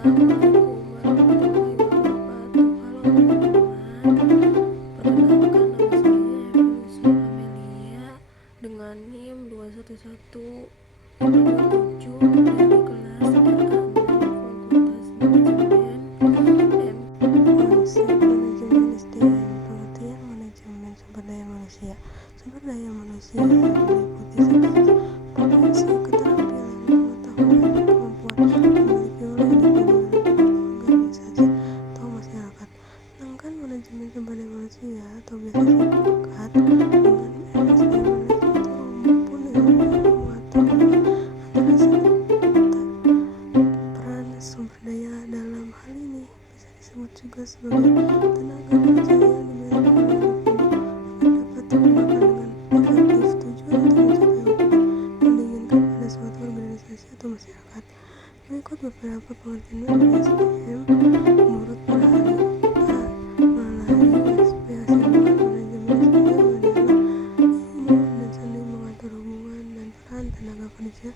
Assalamualaikum warahmatullahi wabarakatuh. Halo teman-teman, perkenalkan nama saya Evolusi Amelia dengan NIM 211527 dari kelas RA6 Fakultas Manajemen Konsep manajemen SDM, pengertian manajemen sumber daya manusia. Sumber daya manusia meliputi segala potensi, keterampilan, pengetahuan, dan kemampuan yang dimiliki oleh individu dalam organisasi atau masyarakat. Sedangkan manajemen sumber daya manusia atau biasa disingkat dengan MSD maupun ilmu atau antara peran sumber daya dalam hal ini bisa disebut juga sebagai tenaga kerja yang dimiliki oleh individu agar dapat digunakan dengan efektif. Tujuan untuk mencapai output yang diinginkan pada suatu organisasi atau masyarakat. Mengikut beberapa pengertian dari SDM, menurut para ahli Malayu SP Hasibuan, manajemen SDM adalah ilmu dan seni mengatur hubungan dan peran tenaga kerja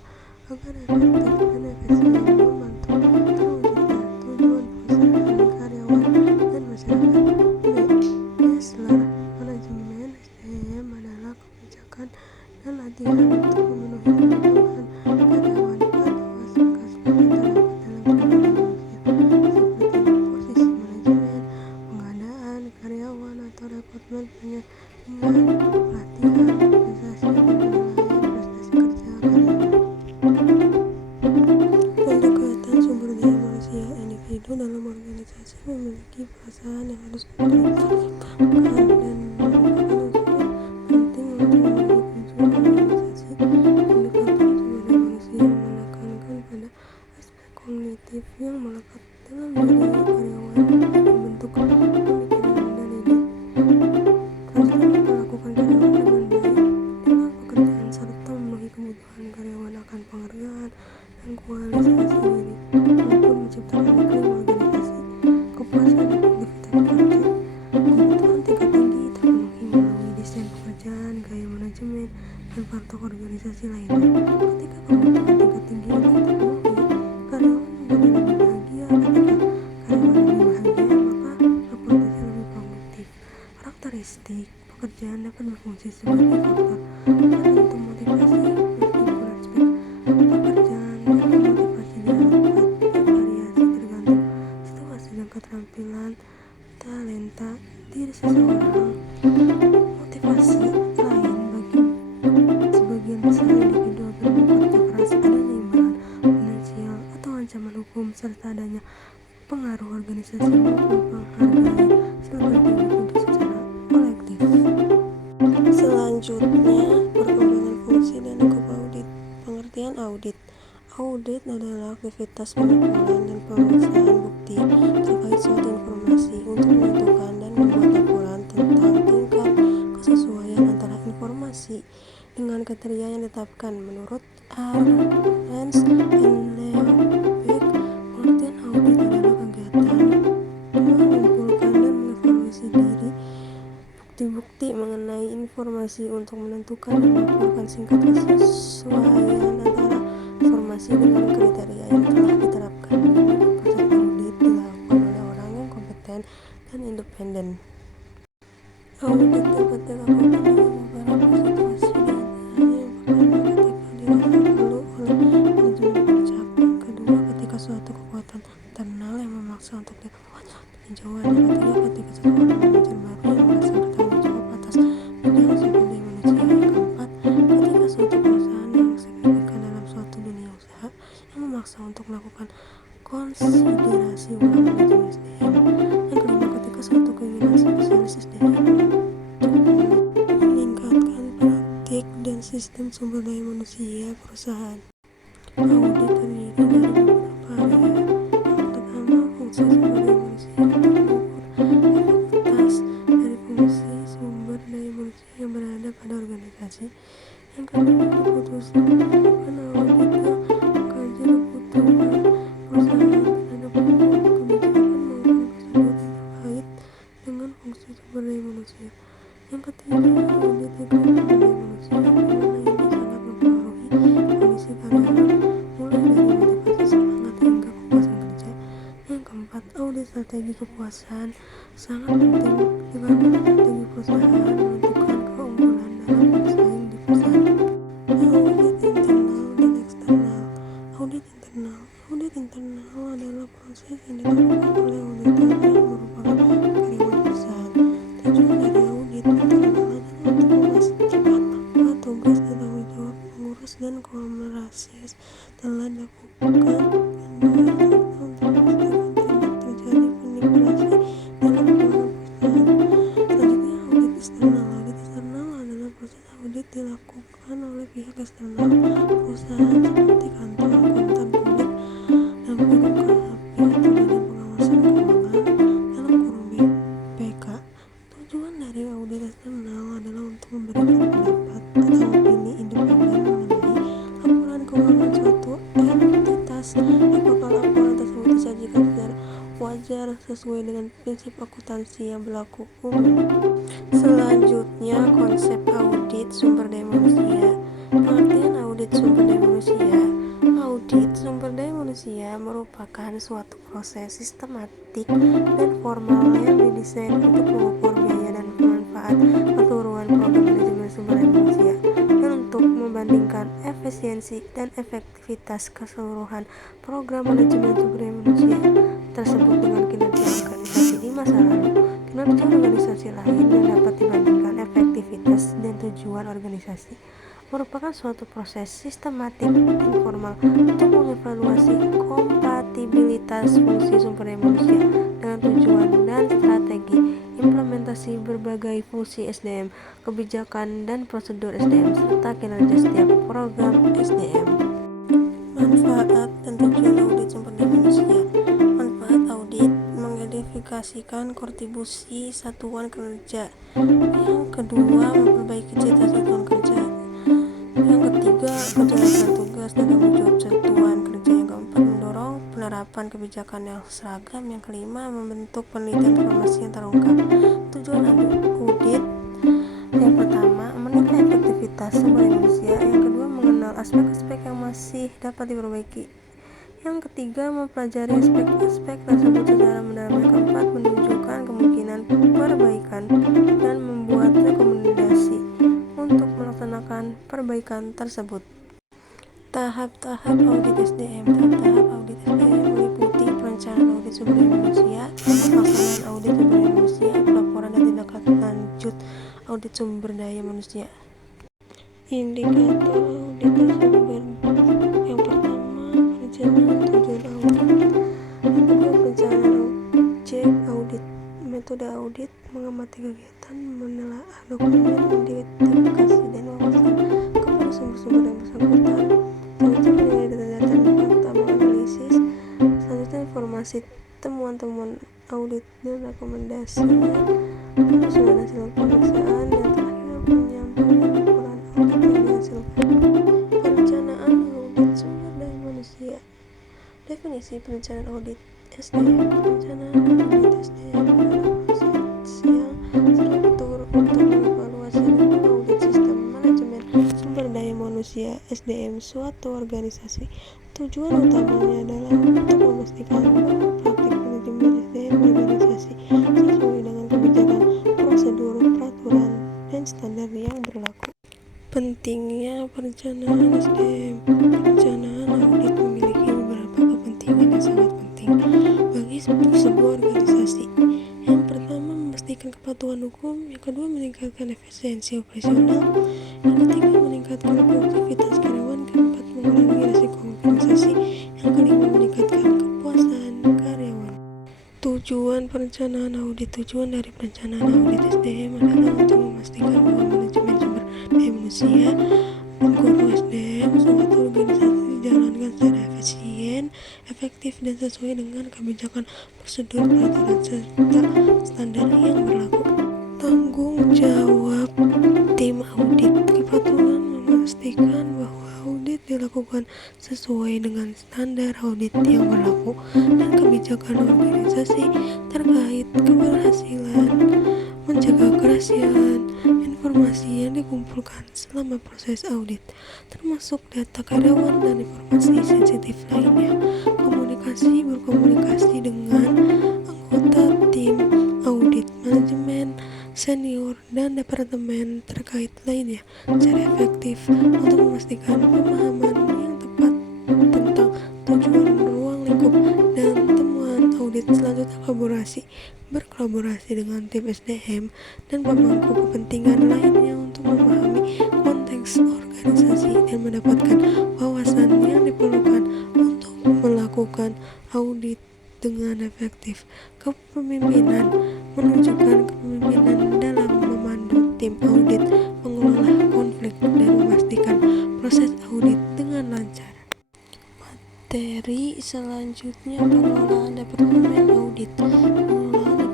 agar efektif dan efisien membantu terwujudnya tujuan perusahaan, karyawan, dan masyarakat. Bachelor Manajemen SDM adalah kebijakan dan latihan untuk memenuhi kebutuhan karyawan atau aspek-aspek yang terdapat dalam sumber daya manusia seperti posisi manajemen, pengadaan karyawan atau rekrutmen penyaringan, pelatihan, kompensasi, dan penilaian prestasi kerja karyawan. Pendekatan sumber daya manusia. Individu dalam organisasi memiliki perasaan yang harus dipertimbangkan dan merupakan unsur penting untuk memenuhi tujuan organisasi. Pendekatan sumber daya manusia menekankan pada aspek kognitif yang melekat dalam diri karyawan untuk membentuk pemikiran dan ide, terus memperlakukan karyawan dengan baik dalam pekerjaan serta memenuhi kebutuhan karyawan akan penghargaan dan kualifikasi diri, maupun menciptakan iklim organisasi kepuasan dan aktivitas kerja. Kebutuhan tingkat tinggi terpenuhi melalui desain pekerjaan, gaya manajemen, dan faktor organisasi lainnya. Ketika kebutuhan tingkat tinggi ini terpenuhi, karyawan menjadi lebih bahagia. Ketika karyawan lebih bahagia, maka berpotensi lebih produktif. Karakteristik pekerjaan dapat berfungsi sebagai faktor penentu motivasi. Meskipun aspek pekerjaan dan motivasi dapat bervariasi tergantung situasi dan keterampilan talenta diri seseorang. Motivasi lain bagi sebagian besar individu agar bekerja keras adanya imbalan finansial atau ancaman hukum serta adanya pengaruh organisasi maupun penghargaan sebagai individu secara kolektif. Selanjutnya, perkembangan fungsi dan lingkup audit. Pengertian audit. Audit adalah aktivitas pengumpulan dan pemeriksaan bukti terkait suatu informasi untuk menentukan dan membuat laporan tentang tingkat kesesuaian antara informasi dengan kriteria yang ditetapkan. Menurut Ernst & Leobeck, pengertian audit adalah kegiatan mengumpulkan dan mengevaluasi diri bukti-bukti mengenai informasi untuk menentukan dan melaporkan tingkat kesesuaian antara informasi dengan kriteria yang telah diterapkan. Proses audit dilakukan oleh orang yang kompeten dan independen. Audit dapat dilakukan dalam beberapa situasi, diantaranya yang pertama ketika dirasa perlu oleh manajemen pajak, yang kedua ketika suatu kekuatan internal yang memaksa untuk dilakukan suatu peninjauan, yang ketiga ketika seseorang manajer baru yang merasa bertanggung jawab atas bidang sumber daya manusia, yang keempat ketika suatu perusahaan yang signifikan dalam suatu dunia usaha yang memaksa untuk melakukan konsiderasi ulang manajemen SDM, yang kelima ketika suatu keinginan spesialis SDM untuk meningkatkan praktik dan sistem sumber daya manusia perusahaan. Audit terdiri dari beberapa area. Yang pertama, fungsi sumber daya manusia untuk mengukur efektivitas dari fungsi sumber daya manusia yang berada pada organisasi. Yang kedua, keputusan melakukan audit yang mengkaji kebutuhan perusahaan terhadap hukum, kebijakan maupun prosedur terkait dengan fungsi sumber daya manusia. Yang ketiga, audit iklim sumber daya manusia, di mana ini sangat mempengaruhi kondisi karyawan strategi kepuasan sangat penting dikarenakan strategi perusahaan menentukan keunggulan dalam bersaing di pasar. Audit internal dan eksternal. Audit internal adalah proses yang dilakukan oleh auditor yang merupakan karyawan perusahaan. Tujuan dari audit internal adalah untuk memastikan bahwa tugas dan tanggung jawab pengurus dan konglomerasi telah dilakukan dengan baik serta untuk memastikan tidak terjadi manipulasi dalam keuangan perusahaan. Selanjutnya, audit eksternal. Audit eksternal adalah proses audit dilakukan oleh pihak eksternal perusahaan seperti kantor akuntan publik (KAP) atau Badan Pengawasan Keuangan (BPK). Tujuan dari audit eksternal adalah untuk memberikan pendapat atau opini independen mengenai laporan keuangan suatu entitas apakah laporan tersebut disajikan secara wajar sesuai dengan prinsip akuntansi yang berlaku umum. Selanjutnya, konsep audit sumber daya manusia. Pengertian audit sumber daya manusia. Audit sumber daya manusia merupakan suatu proses sistematik dan formal yang didesain untuk mengukur biaya dan manfaat keseluruhan program manajemen sumber daya manusia dan untuk membandingkan efisiensi dan efektivitas keseluruhan program manajemen sumber daya manusia tersebut dengan kinerja organisasi di masa lalu, kinerja organisasi lain yang dapat dibandingkan efektivitas dan tujuan organisasi. Merupakan suatu proses sistematik dan formal untuk mengevaluasi kompatibilitas fungsi sumber daya manusia dengan tujuan dan strategi implementasi berbagai fungsi SDM, kebijakan dan prosedur SDM, serta kinerja setiap program SDM. Manfaat dan tujuan audit sumber daya manusia. Manfaat audit mengidentifikasikan kontribusi satuan kerja. Yang kedua, memperbaiki citra satuan kerja. Yang ketiga, kejelasan tugas dan tanggung jawab satuan kerja. Yang keempat, mendorong penerapan kebijakan yang seragam. Yang kelima, membentuk penelitian informasi yang terungkap. Tujuan audit: yang pertama, menilai efektivitas sumber daya manusia. Yang kedua, mengenal aspek-aspek yang masih dapat diperbaiki. Yang ketiga, mempelajari aspek-aspek tersebut secara mendalam. Yang keempat, menunjukkan kemungkinan perbaikan dan membuat rekomendasi untuk melaksanakan perbaikan tersebut. Tahap-tahap audit SDM. Tahap-tahap audit SDM meliputi perencanaan audit sumber daya manusia, pelaksanaan audit sumber daya manusia, pelaporan dan tindak lanjut audit sumber daya manusia. Indikator audit tersebut. Yang pertama, perencanaan tujuan audit. Yang kedua, perencanaan objek audit. Metode audit: mengamati kegiatan, menelaah dokumen, mengidentifikasi dan wawasan kepada sumber-sumber yang bersangkutan. Selanjutnya, menilai data-data dan fakta, menganalisis. Selanjutnya, informasi, temuan-temuan audit dan rekomendasinya, penyusunan hasil pemeriksaan, dan terakhir penyampaian laporan audit yang dihasilkan. Perencanaan audit sumber daya manusia. Definisi perencanaan audit SDM. Perencanaan audit SDM adalah proses yang struktur untuk mengevaluasi dan mengaudit sistem manajemen sumber daya manusia SDM suatu organisasi. Tujuan utamanya adalah untuk memastikan bahwa praktik manajemen SDM organisasi sesuai dengan kebijakan, prosedur, peraturan, dan standar yang berlaku. Pentingnya perencanaan SDM. Perencanaan audit memiliki beberapa kepentingan yang sangat penting bagi sebuah organisasi. Yang pertama, memastikan kepatuhan hukum. Yang kedua, meningkatkan efisiensi operasional. Yang ketiga, meningkatkan produktivitas karyawan. Keempat, mengurangi risiko organisasi. Yang kelima, meningkatkan kepuasan karyawan. Tujuan perencanaan audit. Tujuan dari perencanaan audit SDM adalah untuk memastikan bahwa manajemen sumber daya manusia dan guru SDM suatu organisasi dijalankan secara efisien, efektif, dan sesuai dengan kebijakan, prosedur, peraturan, serta standar yang berlaku. Tanggung jawab tim audit. Kepatuhan memastikan bahwa audit dilakukan sesuai dengan standar audit yang berlaku dan kebijakan organisasi terkait keberhasilan menjaga kerahasiaan informasi yang dikumpulkan selama proses audit, termasuk data karyawan dan informasi sensitif lainnya. Berkomunikasi dengan anggota departemen terkait lainnya secara efektif untuk memastikan pemahaman yang tepat tentang tujuan ruang lingkup dan temuan audit. Selanjutnya, berkolaborasi dengan tim SDM dan pemangku kepentingan lainnya untuk memahami konteks organisasi dan mendapatkan wawasan yang diperlukan untuk melakukan audit dengan efektif. Kepemimpinan menunjukkan kepemimpinan dalam memandu tim audit, mengelola konflik, dan memastikan proses audit dengan lancar. Materi selanjutnya, pengelolaan departemen audit. Pengelolaan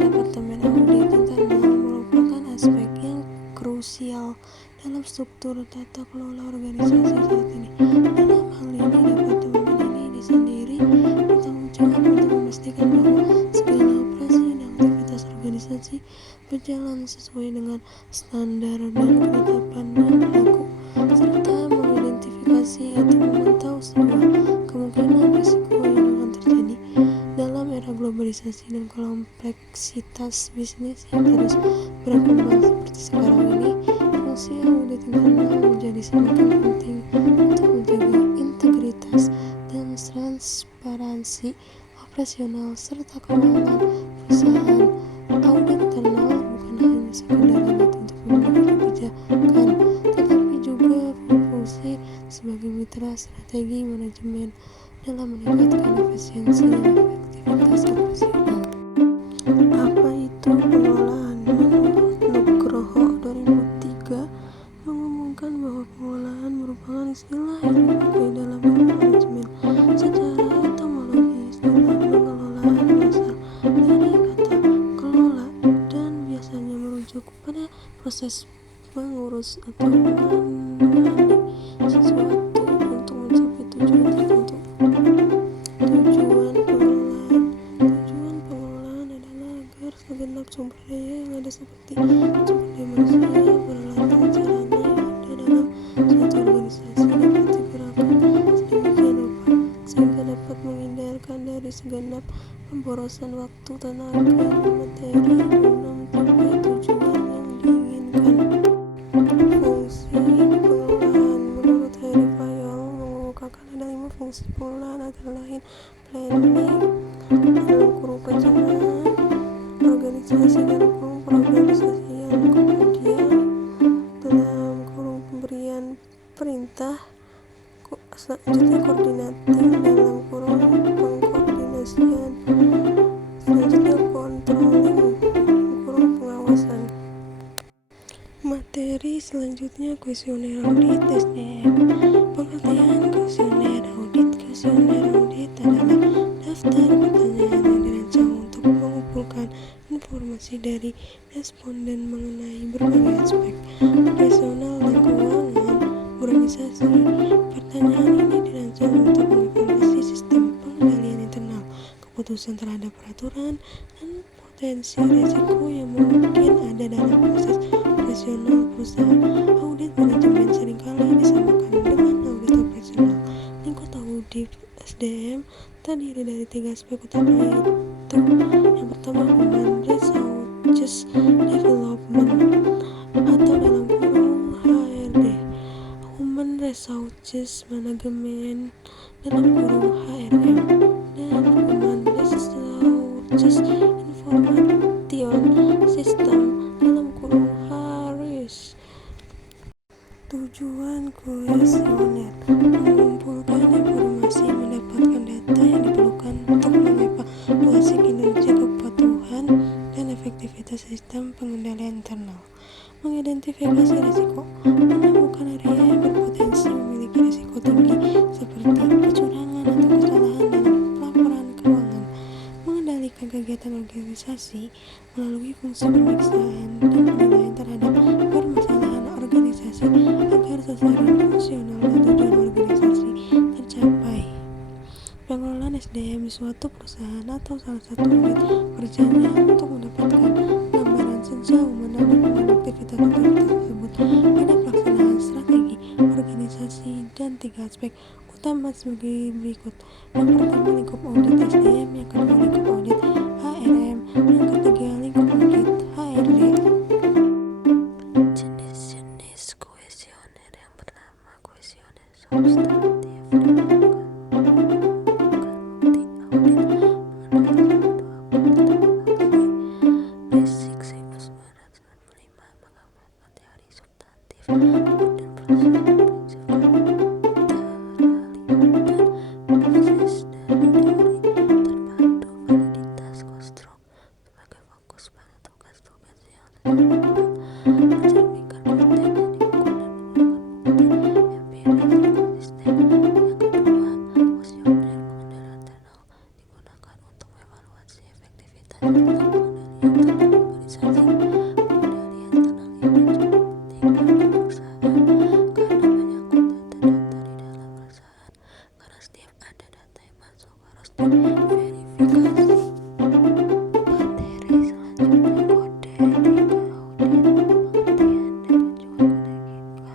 departemen audit internal merupakan aspek yang krusial dalam struktur tata kelola organisasi saat ini. Dalam hal ini, departemen ini sendiri bertanggung jawab untuk memastikan bahwa segala operasi dan aktivitas organisasi berjalan sesuai dengan standar dan ketetapan yang berlaku, serta mengidentifikasi atau memantau semua kemungkinan risiko yang akan terjadi. Dalam era globalisasi dan kompleksitas bisnis yang terus berkembang seperti sekarang ini, fungsi audit internal menjadi semakin penting untuk menjaga integritas dan transparansi operasional serta keuangan perusahaan. Audit internal bukan hanya sekedar alat untuk memiliki kebijakan, tetapi juga berfungsi sebagai mitra strategi manajemen dalam meningkatkan efisiensi dan efektivitas operasional. Apa itu pengelolaan? Menurut Nugroho 2003 mengumumkan bahwa pengelolaan merupakan istilah yang dipakai dalam ilmu manajemen. Secara etimologi, istilah pengelolaan berasal dari kata kelola dan biasanya merujuk pada proses mengurus atau menangani sesuatu untuk mencapai tujuan tertentu. Tujuan pengelolaan adalah agar segenap sumber daya yang ada seperti sumber daya manusia, peralatan, sarana yang ada dalam suatu organisasi dapat digunakan sedemikian rupa sehingga dapat menghindarkan dari segenap pemborosan waktu, tenaga, dan materi guna mencapai tujuan yang diinginkan. Fungsi pengelolaan menurut Harry Fayol mengemukakan ada 5 fungsi pengelolaan, antara lain planning perencanaan organisasi perorganisasian, kemudian pemberian perintah, selanjutnya koordinatif pengkoordinasian, selanjutnya controlling pengawasan. Materi selanjutnya kuesioner audit SDM. Pengertian kuesioner audit. Kuesioner audit adalah daftar pertanyaan yang dirancang untuk mengumpulkan informasi dari responden mengenai berbagai aspek operasional dan keuangan organisasi. Pertanyaan ini dirancang untuk mengevaluasi sistem pengendalian internal, keputusan terhadap peraturan, dan potensi risiko yang mungkin ada dalam proses operasional perusahaan. Audit manajemen seringkali disamakan dengan audit operasional. Lingkup audit SDM terdiri dari 3 aspek utama, yaitu yang pertama, Human Resources Development atau dalam kurung HRD, Human Resources Management dalam kurung HRM, dan Human Resources Information System dalam kurung HRIS. Tujuan kuesioner: mengumpulkan informasi, mendapatkan data yang diperlukan untuk mengevaluasi kinerja, kepatuhan, dan efektivitas sistem pengendalian internal. Mengidentifikasi risiko: menemukan area yang berpotensi memiliki risiko tinggi seperti kecurangan atau kesalahan dalam laporan keuangan. Mengendalikan kegiatan organisasi melalui fungsi pemeriksaan dan penilaian terhadap permasalahan organisasi agar sasaran fungsional dan tujuan organisasi tercapai. Pengelolaan SDM di suatu perusahaan atau salah satu unit kerjanya untuk mendapatkan gambaran sejauh mana dukungan aktivitas tersebut pada pelaksanaan strategi organisasi dan 3 aspek utama sebagai berikut. Yang pertama, lingkup audit SDM, yang kedua lingkup audit HRM, yang ketiga lingkup audit verifikasi. Materi selanjutnya kode etika audit, pengertian dan tujuan kode etika.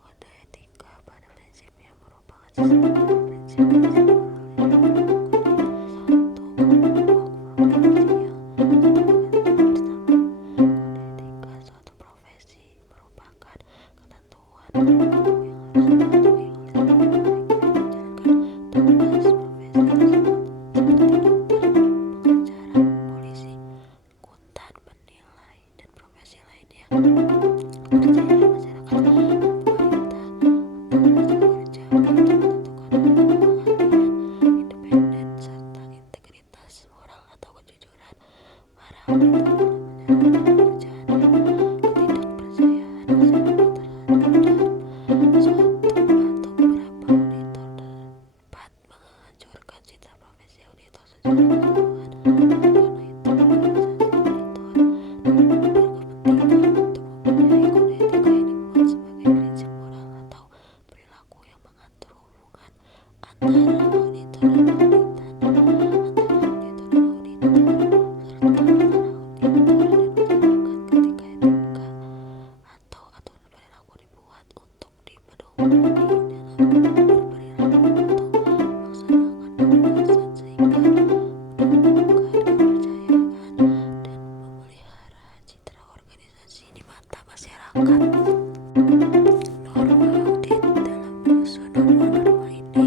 Kode etika pada prinsipnya merupakan sistem dari prinsip-prinsip moral yang diperlukan untuk kelompok profesi yang sesuai bersama. Kode etika suatu profesi merupakan ketentuan perilaku yang harus dipatuhi oleh setiap mereka yang menjalankan tugas profesi tersebut, seperti dokter, pengacara, polisi, akuntan, penilai, dan profesi lainnya. Kepercayaan masyarakat dan pemerintah atas pekerja begitu menentukan oleh keahlian, independen, serta integritas moral atau kejujuran para auditor dalam menjalankan pekerjaannya. Ketidakpercayaan masyarakat terhadap suatu atau beberapa auditor dapat menghancurkan citra profesi auditor secara keseluruhan. Oleh karena itu, organisasi auditor berkepentingan untuk mempunyai kode etika yang dibuat sebagai prinsip moral atau perilaku yang mengatur hubungan antara auditor dan auditan, antara auditor dan auditor, serta antara auditor dan masyarakat. Ketika etika atau aturan perilaku dibuat untuk dipedomani dalam berperilaku untuk melaksanakan penugasan sehingga menumbuhkan kepercayaan dan memelihara citra organisasi di mata masyarakat. Norma audit. Dalam menyusun norma-norma ini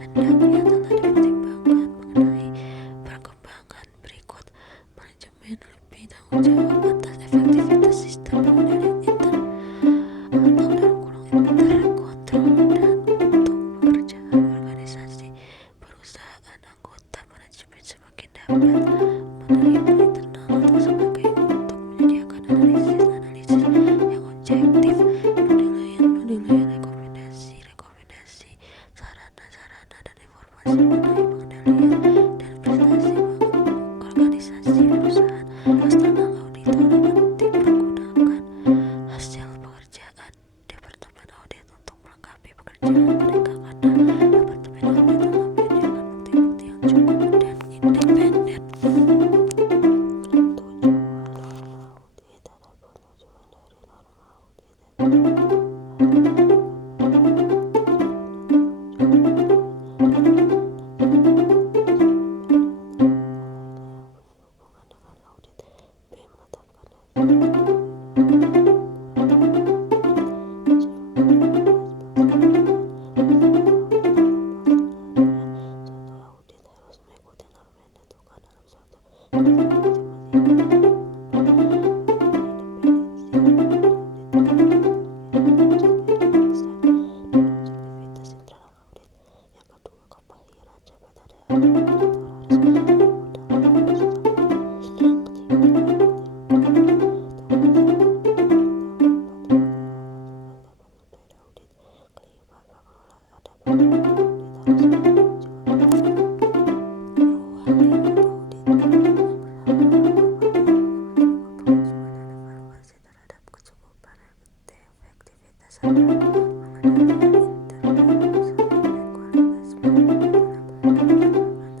hendaknya telah dipertimbangkan mengenai perkembangan berikut: manajemen lebih tanggung jawab atas efektivitas sistem pengendalian interkontrol dan untuk pekerjaan organisasi perusahaan anggota manajemen semakin dapat menerima internal atau sebagai untuk menyediakan analisis yang objektif, penilaian, rekomendasi, sarana, dan informasi mengenai pengendalian dan prestasi organisasi perusahaan. Eksternal auditor dapat dipergunakan hasil pekerjaan departemen audit untuk melengkapi pekerjaan mereka karena departemen audit telah menyediakan bukti-bukti yang cukup dan independen. Tujuan norma audit. Adapun tujuan dari norma audit serta mengenai internal, usaha, dan kualitas manajemen dalam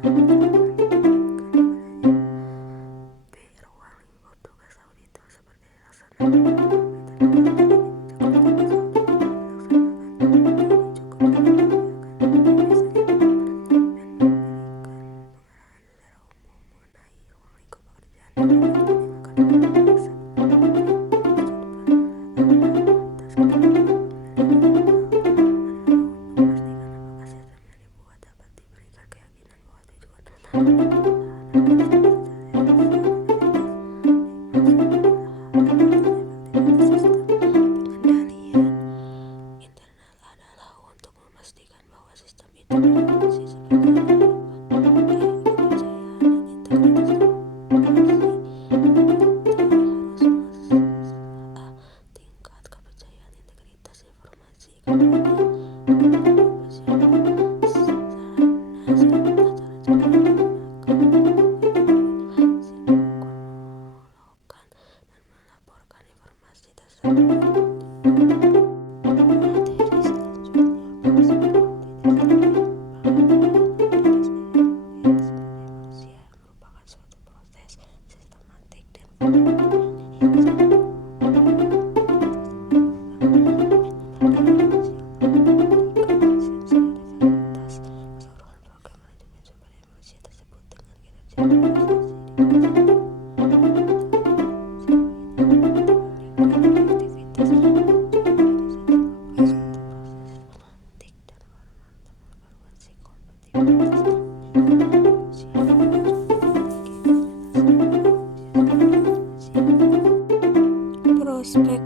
Prospek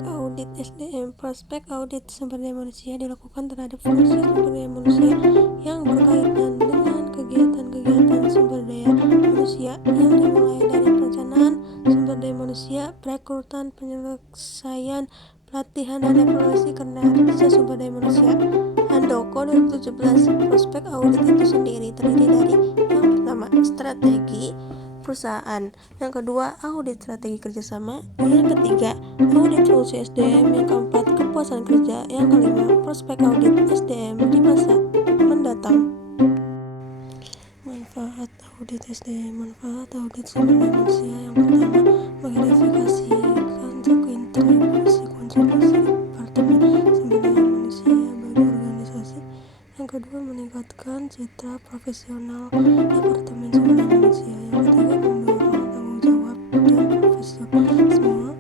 audit SDM. Prospek audit sumber daya manusia dilakukan terhadap fungsi sumber daya manusia yang berkaitan dengan kegiatan-kegiatan sumber daya manusia yang dimulai dari perencanaan sumber daya manusia, perekrutan, penyelesaian, pelatihan, dan evaluasi kinerja sumber daya manusia. Handoko 2017. Prospek audit itu sendiri terdiri dari yang pertama, strategi perusahaan, yang kedua, audit strategi kerjasama, yang ketiga, audit fungsi SDM, yang keempat, kepuasan kerja, yang kelima, prospek audit SDM di masa mendatang. Manfaat audit SDM. Manfaat audit sumber daya manusia yang pertama, mengidentifikasi kontribusi departemen sumber daya manusia bagi organisasi. Yang kedua, meningkatkan citra profesional departemen sumber daya manusia. Yang ketiga, mendorong tanggung jawab dan profesionalisme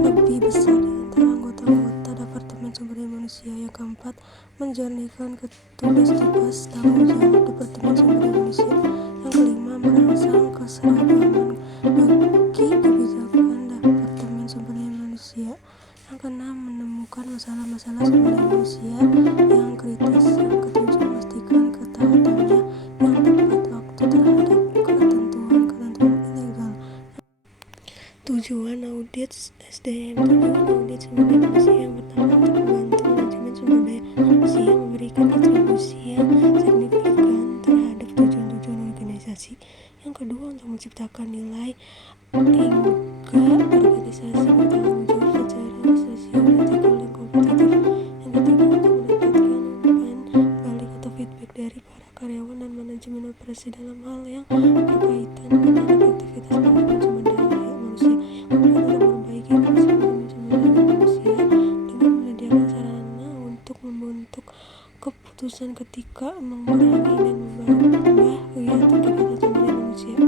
lebih besar di antara anggota-anggota departemen sumber daya manusia. Yang keempat, menjernihkan tugas-tugas tanggung jawab departemen sumber daya manusia. Yang kelima, merangsang keseragaman bagi kebijakan departemen sumber daya manusia. Yang keenam, menemukan masalah-masalah sumber daya manusia yang kritis. Yang ketujuh, memastikan ketaatannya yang tepat waktu terhadap ketentuan-ketentuan ilegal. Tujuan audit SDM. Tujuan audit sumber daya manusia yang pertama, untuk membantu manajemen sumber daya manusia memberikan kontribusi yang signifikan terhadap tujuan-tujuan organisasi. Yang kedua, untuk menciptakan nilai hingga organisasi bertanggung jawab secara sosial, etikal, dan kompetitif. Yang ketiga, untuk mendapatkan umpan balik atau feedback dari para karyawan dan manajemen operasi dalam hal yang berkaitan dengan efektivitas manajemen sumber daya manusia. Kemudian, untuk memperbaiki fungsi manajemen sumber daya manusia dengan menyediakan sarana untuk membentuk keputusan ketika mengurangi dan mengubah kegiatan-kegiatan sumber daya manusia.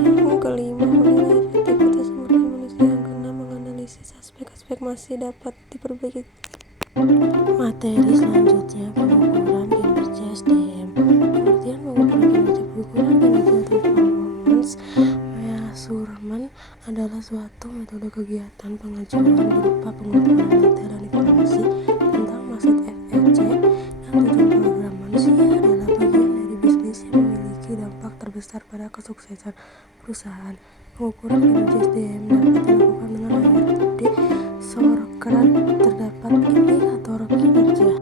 Yang kelima, menilai efektivitas sumber daya manusia. Yang keenam, menganalisis aspek-aspek masih dapat diperbaiki. Materi selanjutnya, pengukuran kinerja SDM. Pengertian pengukuran kinerja atau performance measurement adalah suatu metode kegiatan pengajuan berupa pengumpulan data dan informasi tentang maksud FEC yang tujuan program manusia adalah bagian dari bisnis yang memiliki dampak terbesar pada kesuksesan perusahaan. Pengukuran kinerja SDM dapat dilakukan dengan HRD Sorker. Terdapat indikator kinerja.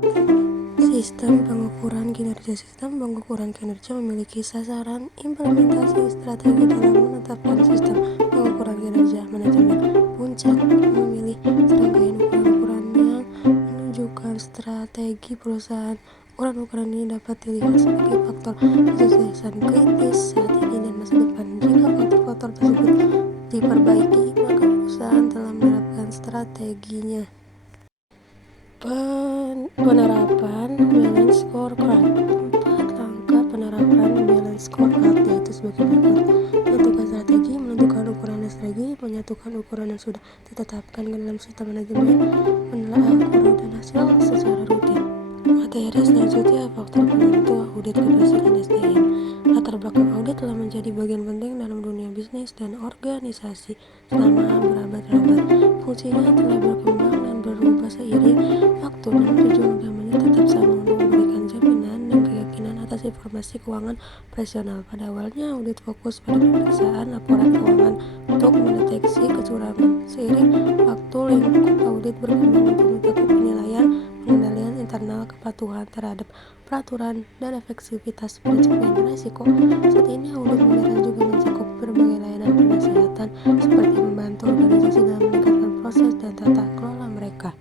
Sistem pengukuran kinerja. Sistem pengukuran kinerja memiliki sasaran implementasi strategi dalam menetapkan sistem pengukuran kinerja. Manajemen puncak memilih serangkaian ukuran-ukuran yang menunjukkan strategi perusahaan. Ukuran-ukuran ini dapat dilihat sebagai faktor kesuksesan kritis saat ini dan masa depan. Jika faktor-faktor tersebut diperbaiki, maka perusahaan telah menerapkan strateginya. Penerapan balance scorecard. 4 langkah penerapan balance scorecard yaitu sebagai berikut: menentukan strategi, menentukan ukuran strategi, menyatukan ukuran yang sudah ditetapkan ke dalam sistem manajemen, menelaah ukuran dan hasil secara rutin. Materi selanjutnya, faktor penentu audit keberhasilan SDM. Latar belakang audit telah menjadi bagian penting dalam dunia bisnis dan organisasi selama berabad-abad. Fungsinya telah berkembang dan berubah seiring waktu, namun tujuan utamanya tetap sama, untuk memberikan jaminan dan keyakinan atas informasi keuangan operasional. Pada awalnya, audit fokus pada pemeriksaan laporan keuangan untuk mendeteksi kecurangan. Seiring waktu, lingkup audit berkembang untuk mencakup penilaian, pengendalian internal, kepatuhan terhadap peraturan, dan efektivitas manajemen risiko. Saat ini, audit modern juga mencakup berbagai layanan penasihatan seperti membantu organisasi dalam meningkatkan proses dan tata kelola mereka.